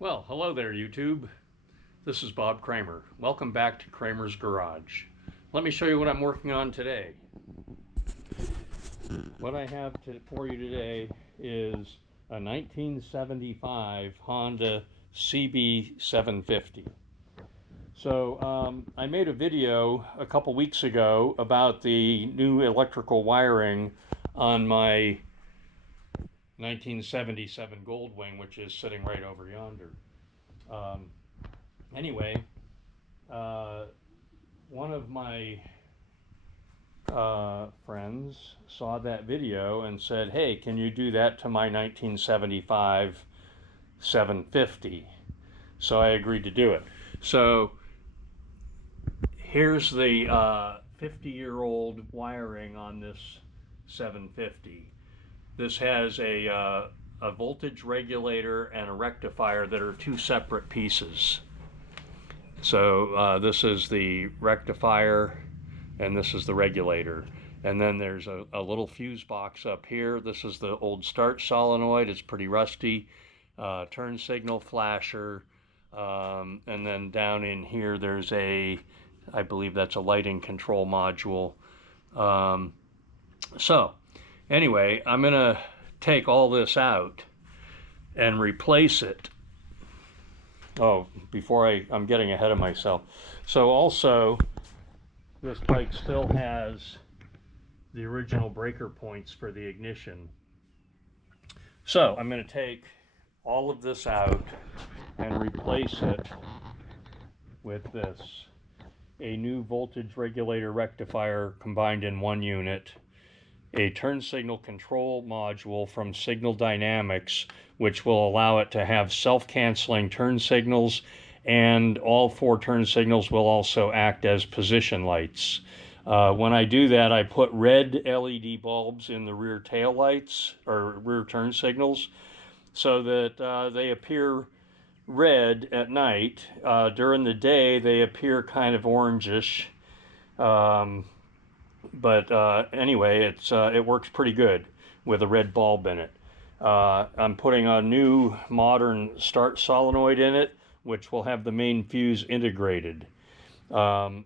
Well, hello there, YouTube. This is Bob Kramer. Welcome back to Kramer's Garage. Let me show you what I'm working on today. What I have for you today is a 1975 Honda CB750. So I made a video a couple weeks ago about the new electrical wiring on my 1977 Goldwing, which is sitting right over yonder. Anyway, one of my friends saw that video and said, "Hey, can you do that to my 1975 750?" So I agreed to do it. So here's the 50-year-old wiring on this 750. This has a voltage regulator and a rectifier that are two separate pieces. So this is the rectifier and this is the regulator. And then there's a little fuse box up here. This is the old start solenoid. It's pretty rusty. Turn signal flasher. And then down in here there's I believe that's a lighting control module. So anyway, I'm going to take all this out and replace it. Oh, I'm getting ahead of myself. So also, this bike still has the original breaker points for the ignition. So I'm going to take all of this out and replace it with this. A new voltage regulator rectifier combined in one unit. A turn signal control module from Signal Dynamics, which will allow it to have self-canceling turn signals, and all four turn signals will also act as position lights. When I do that, I put red LED bulbs in the rear tail lights or rear turn signals so that they appear red at night. During the day, they appear kind of orangish. But anyway, it works pretty good with a red bulb in it. I'm putting a new modern start solenoid in it, which will have the main fuse integrated. And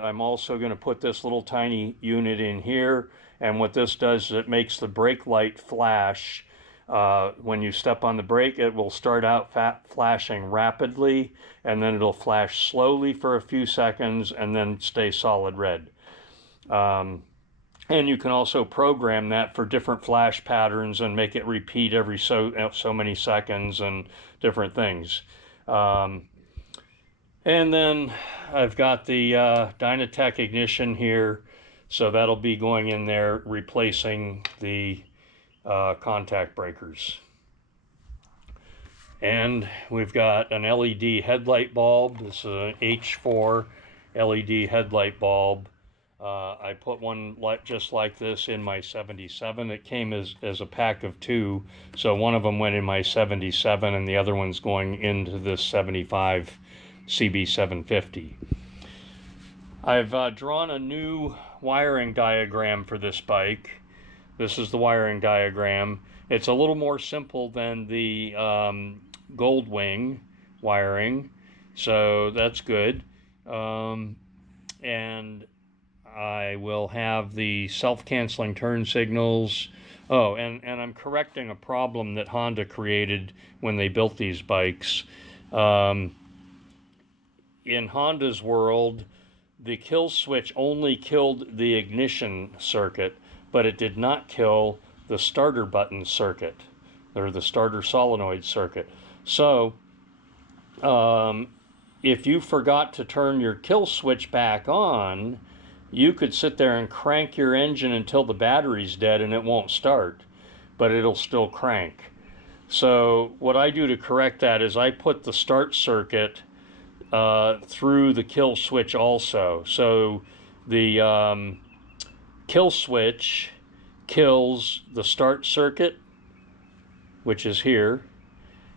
I'm also going to put this little tiny unit in here, and what this does is it makes the brake light flash. When you step on the brake, it will start out flashing rapidly, and then it'll flash slowly for a few seconds and then stay solid red. And you can also program that for different flash patterns and make it repeat every so many seconds and different things. And then I've got the Dynatech ignition here, so that'll be going in there replacing the contact breakers. And we've got an LED headlight bulb. This is an H4 LED headlight bulb. I put one just like this in my 77. It came as a pack of two, so one of them went in my 77 and the other one's going into this 75 CB750. I've drawn a new wiring diagram for this bike. This is the wiring diagram. It's a little more simple than the Goldwing wiring, so that's good. And I will have the self-canceling turn signals. Oh, and I'm correcting a problem that Honda created when they built these bikes. In Honda's world, the kill switch only killed the ignition circuit, but it did not kill the starter button circuit, or the starter solenoid circuit. So, if you forgot to turn your kill switch back on, you could sit there and crank your engine until the battery's dead and it won't start, but it'll still crank. So what I do to correct that is I put the start circuit through the kill switch also. So the kill switch kills the start circuit, which is here,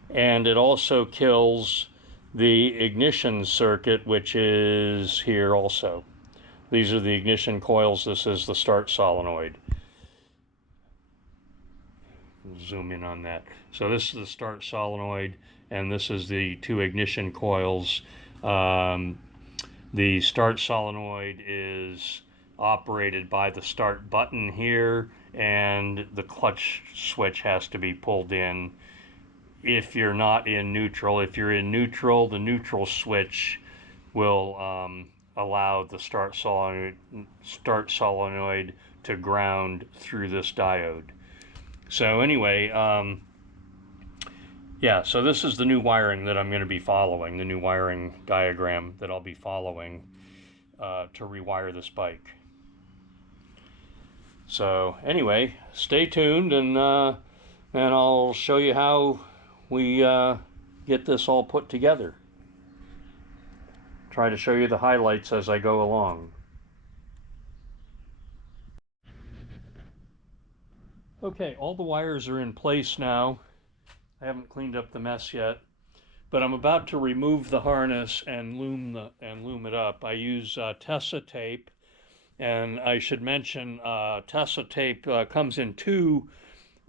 and it also kills the ignition circuit, which is here also. These are the ignition coils. This is the start solenoid. zoom in on that. So this is the start solenoid, and this is the two ignition coils. The start solenoid is operated by the start button here, and the clutch switch has to be pulled in if you're not in neutral. If you're in neutral, the neutral switch will allow the start solenoid to ground through this diode. So anyway, yeah, so this is the new wiring that I'm going to be following, the new wiring diagram that I'll be following to rewire this bike. So anyway, stay tuned, and I'll show you how we get this all put together. Try to show you the highlights as I go along. Okay, all the wires are in place now. I haven't cleaned up the mess yet, but I'm about to remove the harness and loom it up. I use Tessa tape, and I should mention Tessa tape comes in two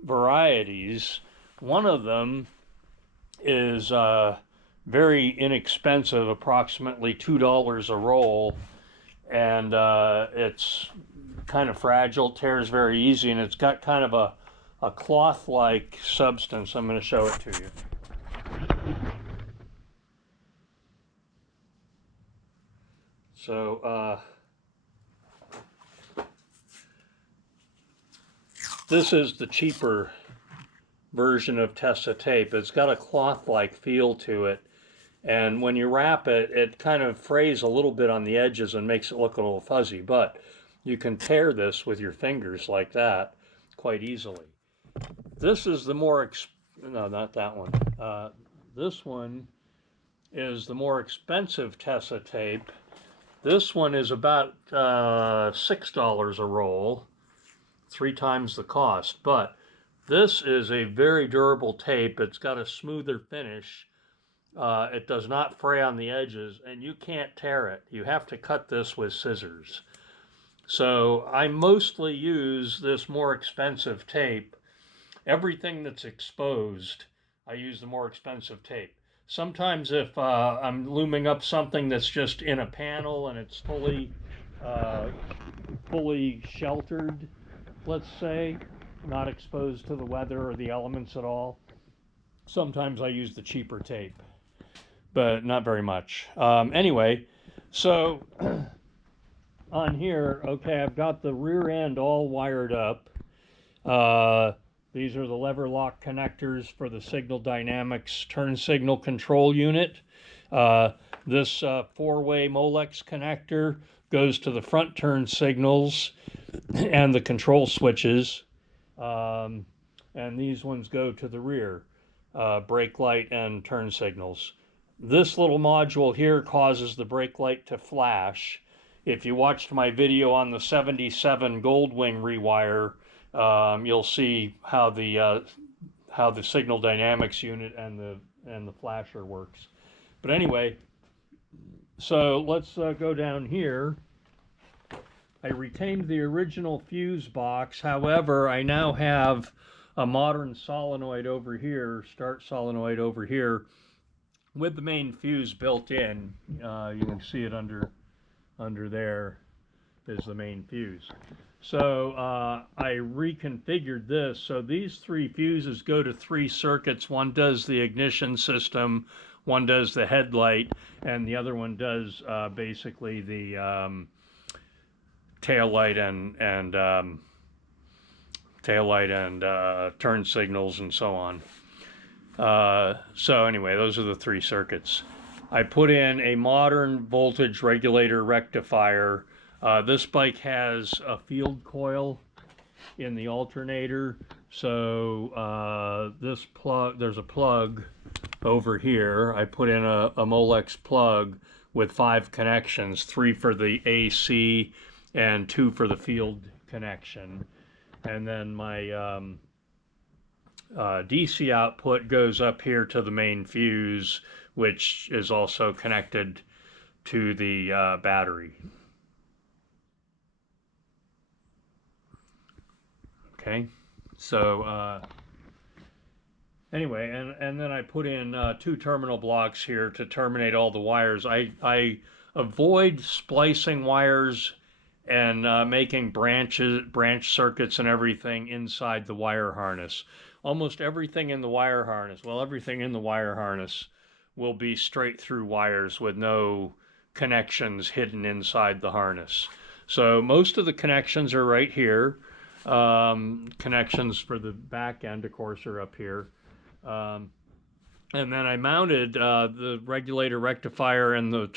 varieties. One of them is very inexpensive, approximately $2 a roll, and it's kind of fragile, tears very easy, and it's got kind of a cloth-like substance. I'm going to show it to you. So this is the cheaper version of Tessa tape. It's got a cloth-like feel to it, and when you wrap it, it kind of frays a little bit on the edges and makes it look a little fuzzy, but you can tear this with your fingers like that quite easily. This is the more, no, not that one. This one is the more expensive Tessa tape. This one is about $6 a roll, 3 times the cost, but this is a very durable tape. It's got a smoother finish. It does not fray on the edges, and you can't tear it. You have to cut this with scissors. So I mostly use this more expensive tape. Everything that's exposed, I use the more expensive tape. Sometimes if I'm looming up something that's just in a panel and it's fully sheltered, let's say, not exposed to the weather or the elements at all, sometimes I use the cheaper tape, but not very much. Anyway, so on here, okay, I've got the rear end all wired up. These are the lever lock connectors for the Signal Dynamics turn signal control unit. This 4-way Molex connector goes to the front turn signals and the control switches. And these ones go to the rear, brake light and turn signals. This little module here causes the brake light to flash. If you watched my video on the 77 Goldwing Rewire, you'll see how the Signal Dynamics unit and the flasher works. But anyway, so let's go down here. I retained the original fuse box. However, I now have a modern solenoid over here, start solenoid over here, with the main fuse built in. You can see it under there is the main fuse. So I reconfigured this. So these 3 fuses go to 3 circuits. One does the ignition system, one does the headlight, and the other one does basically the tail light and turn signals and so on. So anyway, those are the 3 circuits. I put in a modern voltage regulator rectifier. This bike has a field coil in the alternator, so this plug, there's a plug over here. I put in a Molex plug with 5 connections, 3 for the AC and 2 for the field connection. And then my DC output goes up here to the main fuse, which is also connected to the battery. Okay, so Anyway, and then I put in 2 terminal blocks here to terminate all the wires. I avoid splicing wires and making branch circuits and everything inside the wire harness. Almost everything in the wire harness, well, everything in the wire harness will be straight through wires with no connections hidden inside the harness. So most of the connections are right here. Connections for the back end, of course, are up here. And then I mounted the regulator rectifier and the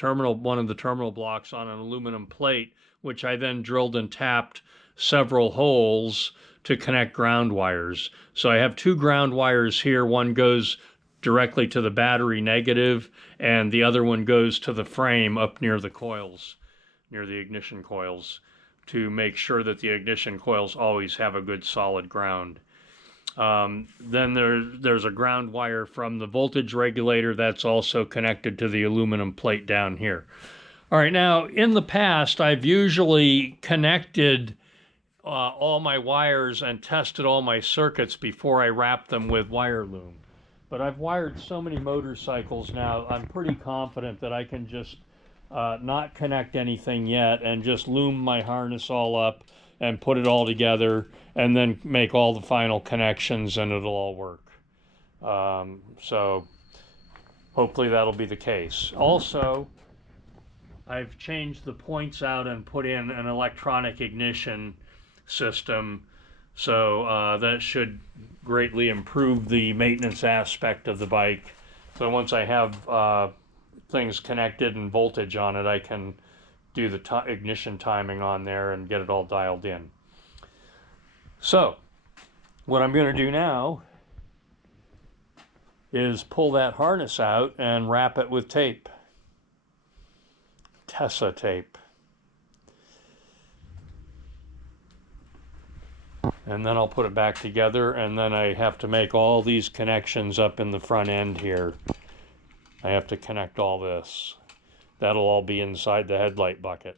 one of the terminal blocks on an aluminum plate, which I then drilled and tapped several holes to connect ground wires. So I have 2 ground wires here. One goes directly to the battery negative, and the other one goes to the frame up near the coils, near the ignition coils, to make sure that the ignition coils always have a good solid ground. Then there's a ground wire from the voltage regulator that's also connected to the aluminum plate down here. All right, now in the past, I've usually connected all my wires and tested all my circuits before I wrap them with wire loom. But I've wired so many motorcycles now, I'm pretty confident that I can just not connect anything yet and just loom my harness all up and put it all together and then make all the final connections and it'll all work. So hopefully that'll be the case. Also, I've changed the points out and put in an electronic ignition system, so that should greatly improve the maintenance aspect of the bike. So once I have things connected and voltage on it, I can do the ignition timing on there and get it all dialed in. So what I'm going to do now is pull that harness out and wrap it with tape. Tessa tape. And then I'll put it back together, and then I have to make all these connections up in the front end here. I have to connect all this. That'll all be inside the headlight bucket.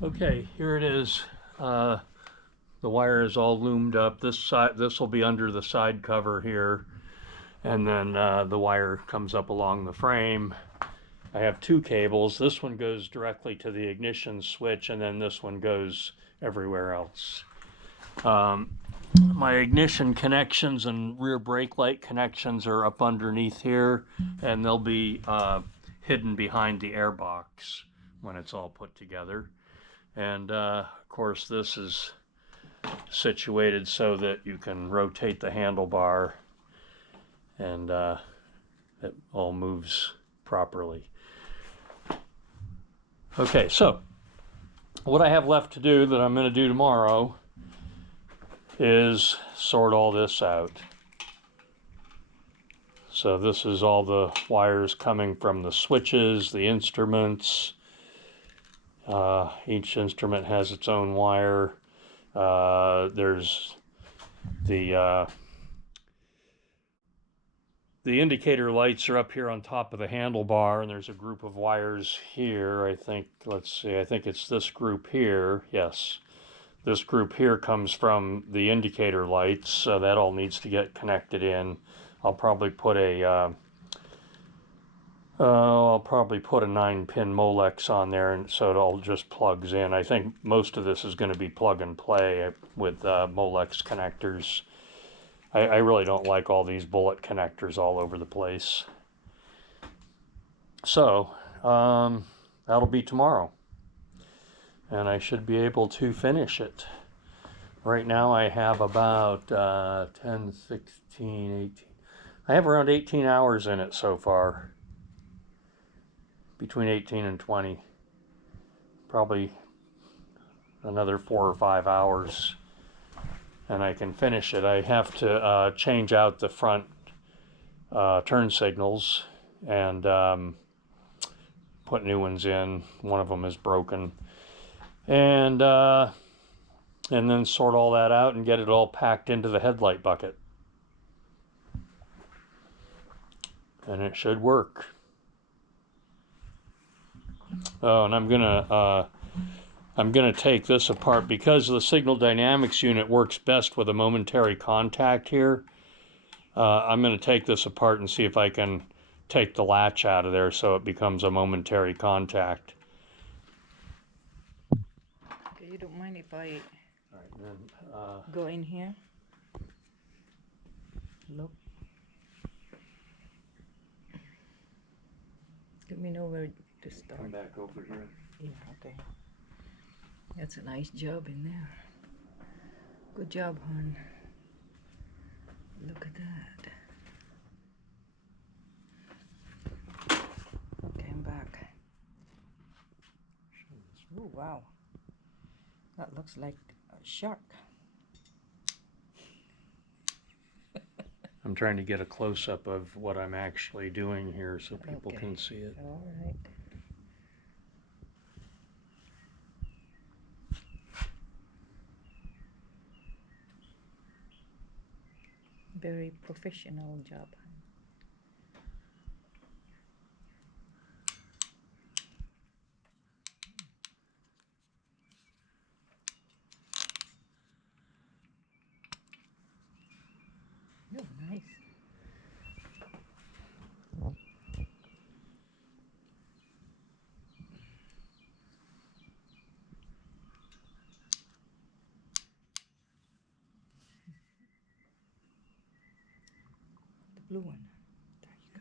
Okay, here it is. The wire is all loomed up. This will be under the side cover here, and then the wire comes up along the frame. I have 2 cables. This one goes directly to the ignition switch, and then this one goes everywhere else. My ignition connections and rear brake light connections are up underneath here, and they'll be hidden behind the air box when it's all put together. And of course, this is situated so that you can rotate the handlebar and it all moves properly. Okay, so what I have left to do that I'm going to do tomorrow is sort all this out. So this is all the wires coming from the switches, the instruments. Each instrument has its own wire. There's the indicator lights are up here on top of the handlebar, and there's a group of wires here. I think, let's see, I think it's this group here. Yes, this group here comes from the indicator lights, so that all needs to get connected in. I'll probably put a 9-pin Molex on there, and so it all just plugs in. I think most of this is going to be plug and play with Molex connectors. I really don't like all these bullet connectors all over the place. So that'll be tomorrow, and I should be able to finish it. Right now I have about 10, 16, 18. I have around 18 hours in it so far. Between 18 and 20. Probably another 4 or 5 hours and I can finish it. I have to change out the front turn signals and put new ones in. One of them is broken. And then sort all that out and get it all packed into the headlight bucket. And it should work. Oh, and I'm gonna take this apart because the signal dynamics unit works best with a momentary contact here. I'm gonna take this apart and see if I can take the latch out of there so it becomes a momentary contact. Okay, you don't mind if I Then, go in here? Look. Let me know where to start. come back over here. Yeah, okay. That's a nice job in there. Good job, hon. Look at that. Okay, I'm back. Oh, wow. That looks like a shark. I'm trying to get a close-up of what I'm actually doing here so people can see it. All right. Very professional job. Oh, nice. The blue one. There you go.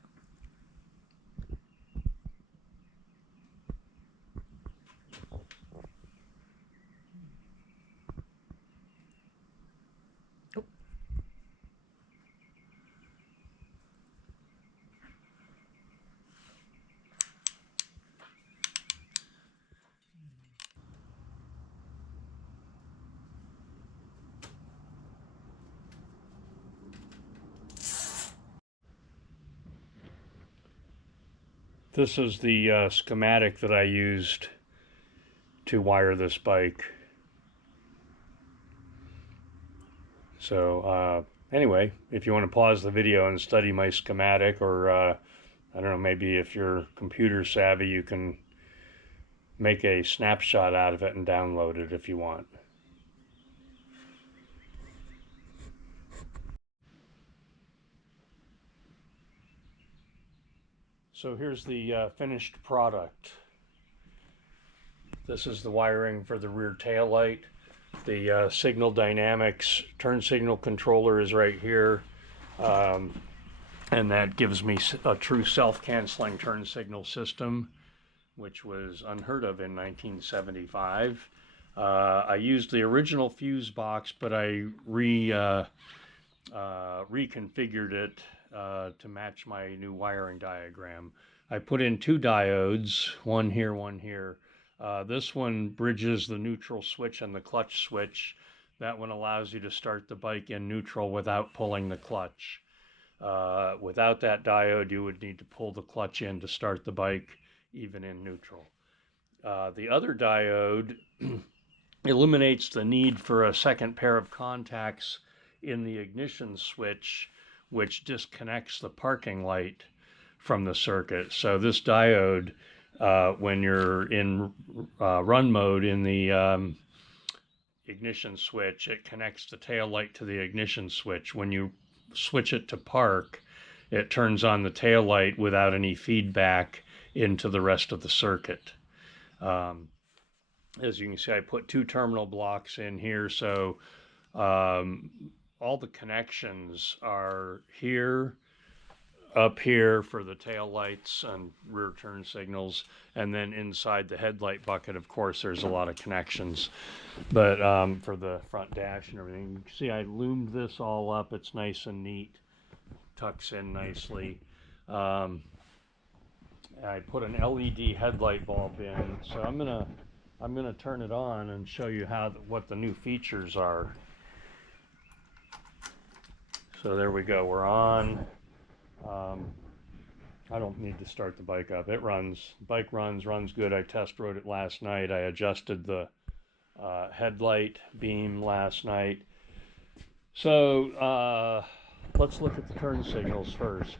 Oh. This is the schematic that I used to wire this bike. So anyway, if you want to pause the video and study my schematic, or I don't know, maybe if you're computer savvy, you can make a snapshot out of it and download it if you want. So here's the finished product. This is the wiring for the rear tail light. The signal dynamics turn signal controller is right here. And that gives me a true self-canceling turn signal system, which was unheard of in 1975. I used the original fuse box, but I reconfigured it to match my new wiring diagram. I put in 2 diodes, one here, one here. This one bridges the neutral switch and the clutch switch. That one allows you to start the bike in neutral without pulling the clutch. Without that diode, you would need to pull the clutch in to start the bike even in neutral. The other diode eliminates the need for a second pair of contacts in the ignition switch, which disconnects the parking light from the circuit. So this diode, when you're in run mode in the ignition switch, it connects the tail light to the ignition switch. When you switch it to park, it turns on the tail light without any feedback into the rest of the circuit. As you can see, I put 2 terminal blocks in here, so all the connections are here up here for the tail lights and rear turn signals, and then inside the headlight bucket, of course, there's a lot of connections. But for the front dash and everything, you can see I loomed this all up. It's nice and neat, tucks in nicely. I put an LED headlight bulb in, so I'm gonna turn it on and show you what the new features are. So there we go, we're on. I don't need to start the bike up. It runs. Bike runs good. I test rode it last night. I adjusted the headlight beam last night. So let's look at the turn signals first.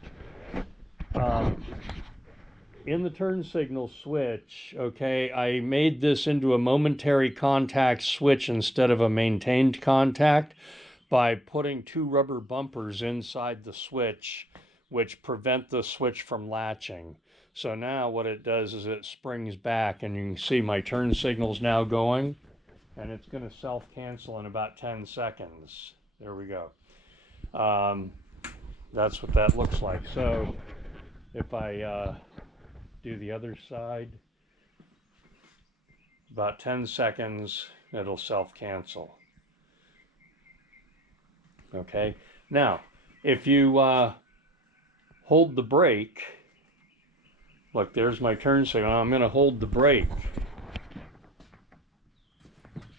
In the turn signal switch, okay, I made this into a momentary contact switch instead of a maintained contact by putting 2 rubber bumpers inside the switch, which prevent the switch from latching. So now what it does is it springs back, and you can see my turn signal's now going, and it's going to self-cancel in about 10 seconds. There we go. That's what that looks like. So if I do the other side, about 10 seconds, it'll self-cancel. Okay, now if you hold the brake, look, there's my turn signal. I'm going to hold the brake.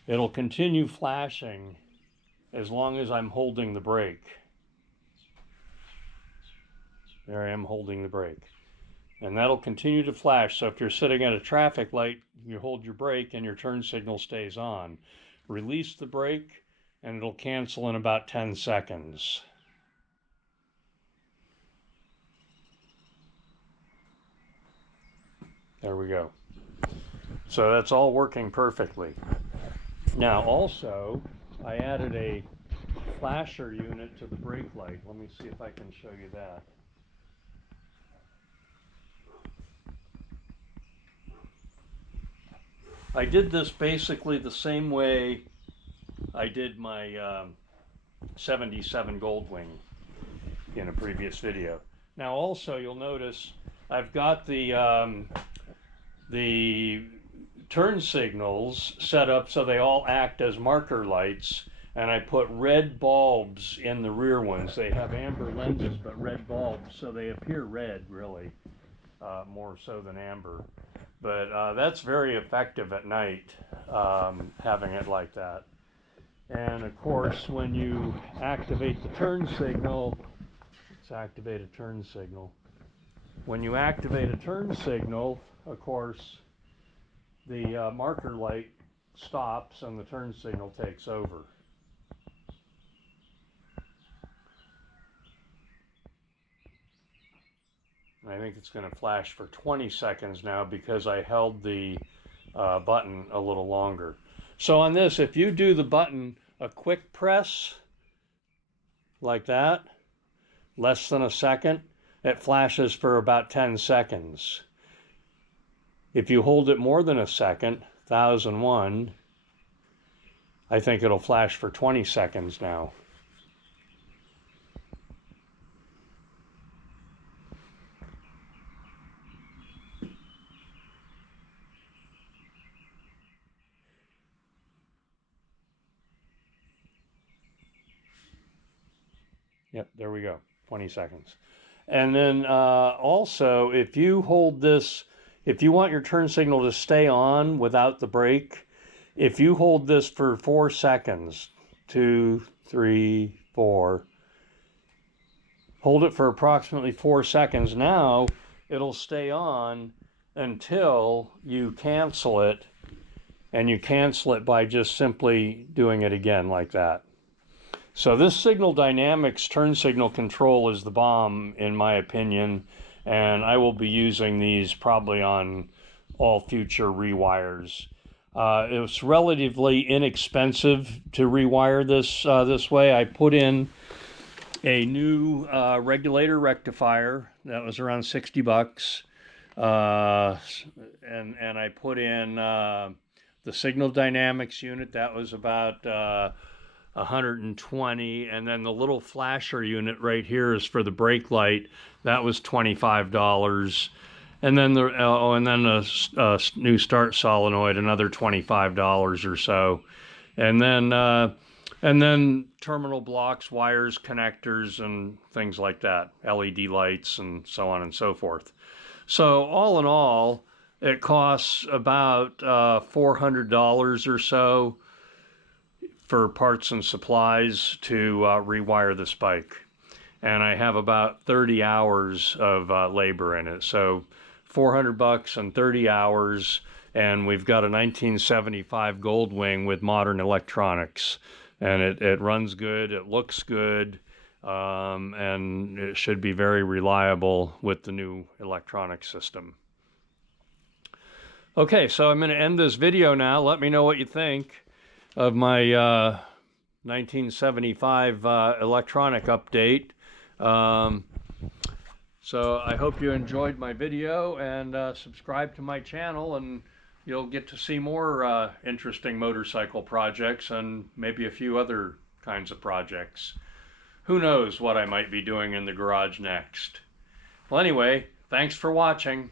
It'll continue flashing as long as I'm holding the brake. There I am holding the brake. And that'll continue to flash. So if you're sitting at a traffic light, you hold your brake and your turn signal stays on. Release the brake and it'll cancel in about 10 seconds. There we go. So that's all working perfectly. Now also, I added a flasher unit to the brake light. Let me see if I can show you that. I did this basically the same way I did my 77 Goldwing in a previous video. Now also you'll notice I've got the turn signals set up so they all act as marker lights, and I put red bulbs in the rear ones. They have amber lenses but red bulbs, so they appear red really, more so than amber. But that's very effective at night, having it like that. And of course, when you activate the turn signal, let's activate a turn signal. When you activate a turn signal, of course, the marker light stops and the turn signal takes over. I think it's going to flash for 20 seconds now because I held the button a little longer. So on this, if you do the button a quick press like that, less than a second, it flashes for about 10 seconds. If you hold it more than a second, 1001, I think it'll flash for 20 seconds now. Yep, there we go, 20 seconds. And then also, if you hold this, if you want your turn signal to stay on without the brake, if you hold this for 4 seconds, 2, 3, 4, hold it for approximately 4 seconds, now it'll stay on until you cancel it, and you cancel it by just simply doing it again like that. So this Signal Dynamics turn signal control is the bomb, in my opinion, and I will be using these probably on all future rewires. It was relatively inexpensive to rewire this way. I put in a new regulator rectifier that was around 60 bucks, and I put in the Signal Dynamics unit that was about $120, and then the little flasher unit right here is for the brake light. That was $25, and then a new start solenoid, another $25 or so, and then terminal blocks, wires, connectors, and things like that, LED lights, and so on and so forth. So all in all, it costs about $400 or so for parts and supplies to rewire this bike. And I have about 30 hours of labor in it. So $400 and 30 hours, and we've got a 1975 Goldwing with modern electronics. And it runs good, it looks good, and it should be very reliable with the new electronic system. Okay, so I'm going to end this video now. Let me know what you think of my 1975 electronic update. So I hope you enjoyed my video, and subscribe to my channel, and you'll get to see more interesting motorcycle projects and maybe a few other kinds of projects. Who knows what I might be doing in the garage next. Well, anyway, thanks for watching.